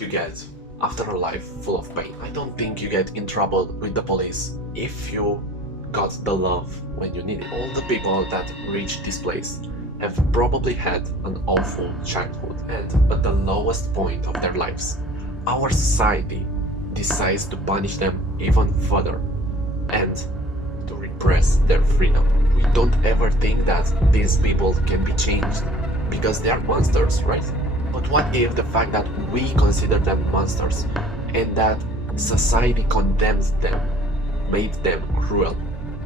what you get after a life full of pain. I don't think you get in trouble with the police if you got the love when you need it. All the people that reach this place have probably had an awful childhood, and at the lowest point of their lives, our society decides to punish them even further and to repress their freedom. We don't ever think that these people can be changed because they are monsters, right? But what if the fact that we consider them monsters and that society condemns them made them cruel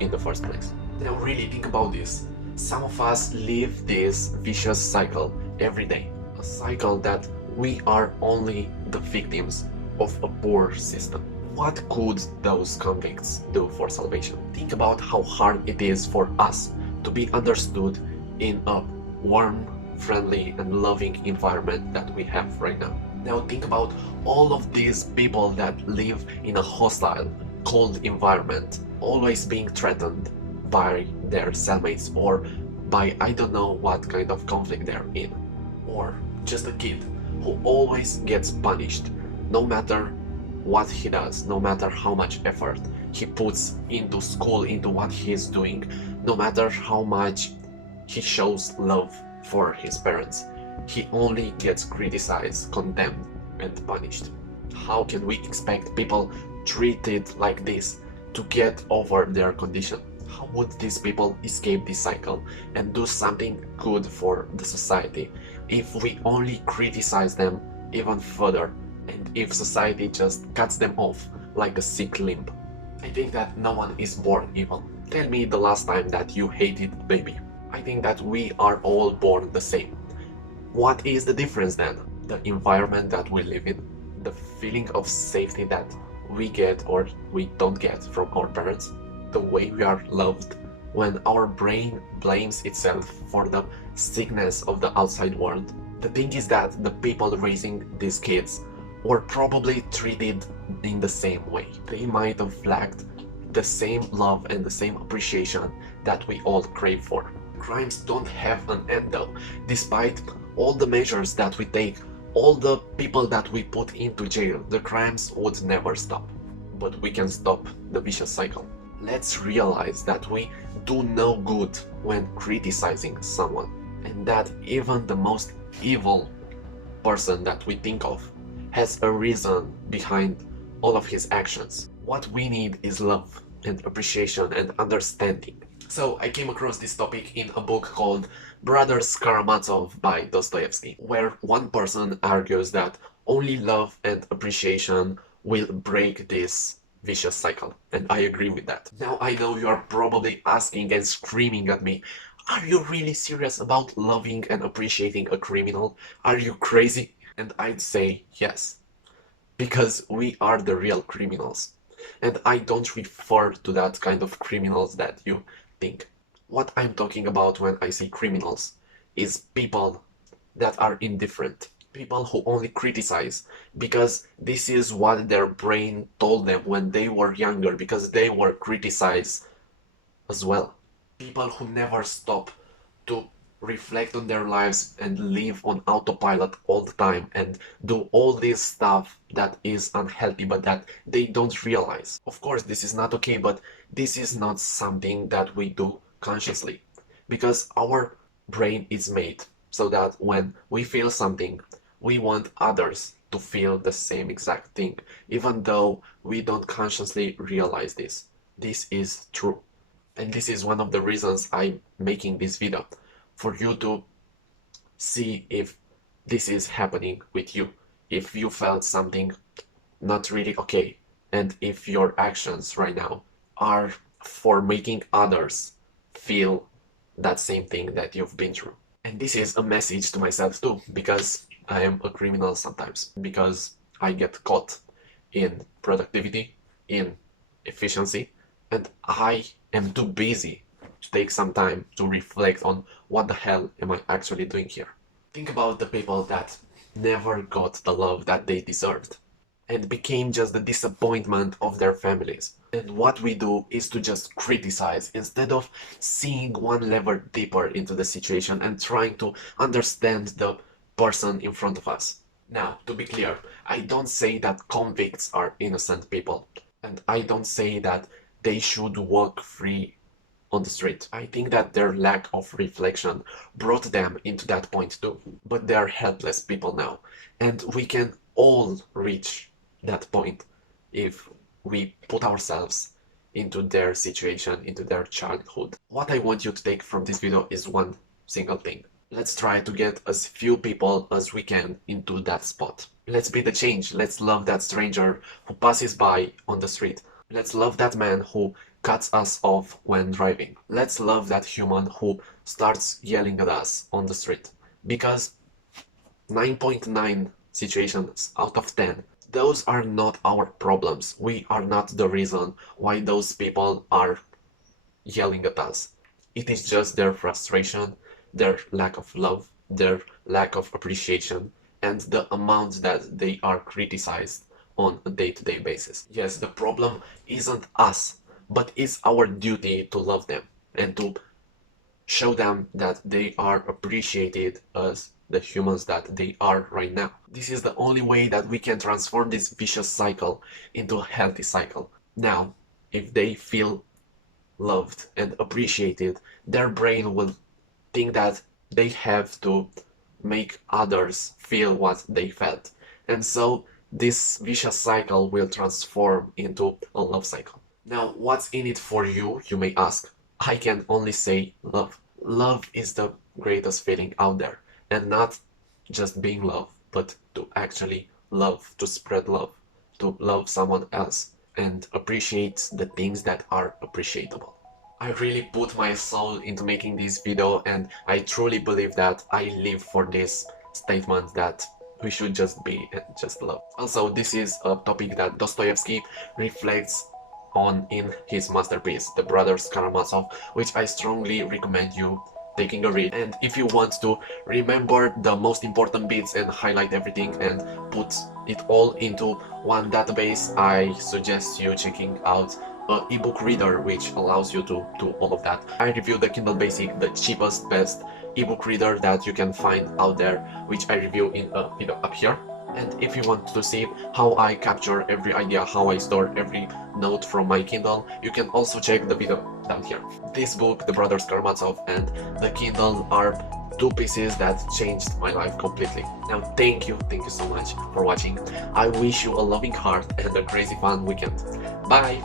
in the first place? Now really think about this. Some of us live this vicious cycle every day. A cycle that we are only the victims of a poor system. What could those convicts do for salvation? Think about how hard it is for us to be understood in a warm, friendly and loving environment that we have right now. Now think about all of these people that live in a hostile, cold environment, always being threatened by their cellmates or by I don't know what kind of conflict they're in. Or just a kid who always gets punished, no matter what he does, no matter how much effort he puts into school, into what he is doing, no matter how much he shows love for his parents, he only gets criticized, condemned, and punished. How can we expect people treated like this to get over their condition? How would these people escape this cycle and do something good for the society if we only criticize them even further and if society just cuts them off like a sick limb? I think that no one is born evil. Tell me the last time that you hated a baby. I think that we are all born the same. What is the difference then? The environment that we live in, the feeling of safety that we get or we don't get from our parents, the way we are loved, when our brain blames itself for the sickness of the outside world. The thing is that the people raising these kids were probably treated in the same way. They might have lacked the same love and the same appreciation that we all crave for. Crimes don't have an end though. Despite all the measures that we take, all the people that we put into jail, the crimes would never stop. But we can stop the vicious cycle. Let's realize that we do no good when criticizing someone, and that even the most evil person that we think of has a reason behind all of his actions. What we need is love and appreciation and understanding. So I came across this topic in a book called Brothers Karamazov by Dostoevsky, where one person argues that only love and appreciation will break this vicious cycle, and I agree with that. Now I know you are probably asking and screaming at me, are you really serious about loving and appreciating a criminal? Are you crazy? And I'd say yes, because we are the real criminals. And I don't refer to that kind of criminals that you think. What I'm talking about when I say criminals is people that are indifferent. People who only criticize because this is what their brain told them when they were younger, because they were criticized as well. People who never stop to reflect on their lives and live on autopilot all the time and do all this stuff that is unhealthy but that they don't realize. Of course, this is not okay, but this is not something that we do consciously, because our brain is made so that when we feel something, we want others to feel the same exact thing, even though we don't consciously realize this. This is true. And this is one of the reasons I'm making this video, for you to see if this is happening with you, if you felt something not really okay, and if your actions right now are for making others feel that same thing that you've been through. And this is a message to myself too, because I am a criminal sometimes, because I get caught in productivity, in efficiency, and I am too busy to take some time to reflect on what the hell am I actually doing here. Think about the people that never got the love that they deserved and became just the disappointment of their families. And what we do is to just criticize instead of seeing one level deeper into the situation and trying to understand the person in front of us. Now, to be clear, I don't say that convicts are innocent people, and I don't say that they should walk free on the street. I think that their lack of reflection brought them into that point too. But they are helpless people now, and we can all reach that point if we put ourselves into their situation, into their childhood. What I want you to take from this video is one single thing. Let's try to get as few people as we can into that spot. Let's be the change. Let's love that stranger who passes by on the street. Let's love that man who cuts us off when driving. Let's love that human who starts yelling at us on the street. Because 9.9 situations out of 10, those are not our problems. We are not the reason why those people are yelling at us. It is just their frustration, their lack of love, their lack of appreciation, and the amount that they are criticized on a day-to-day basis. Yes, the problem isn't us, but it's our duty to love them and to show them that they are appreciated as the humans that they are right now. This is the only way that we can transform this vicious cycle into a healthy cycle. Now, if they feel loved and appreciated, their brain will think that they have to make others feel what they felt. And so this vicious cycle will transform into a love cycle. Now, what's in it for you, you may ask? I can only say love. Love is the greatest feeling out there. And not just being loved, but to actually love, to spread love, to love someone else and appreciate the things that are appreciable. I really put my soul into making this video, and I truly believe that I live for this statement that we should just be and just love. Also, this is a topic that Dostoevsky reflects on in his masterpiece, The Brothers Karamazov, which I strongly recommend you taking a read. And if you want to remember the most important bits and highlight everything and put it all into one database, I suggest you checking out an ebook reader which allows you to do all of that. I reviewed the Kindle Basic, the cheapest, best ebook reader that you can find out there, which I review in a video up here. And if you want to see how I capture every idea, how I store every note from my Kindle, you can also check the video down here. This book, The Brothers Karamazov, and the Kindle are two pieces that changed my life completely. Now thank you so much for watching. I wish you a loving heart and a crazy fun weekend. Bye!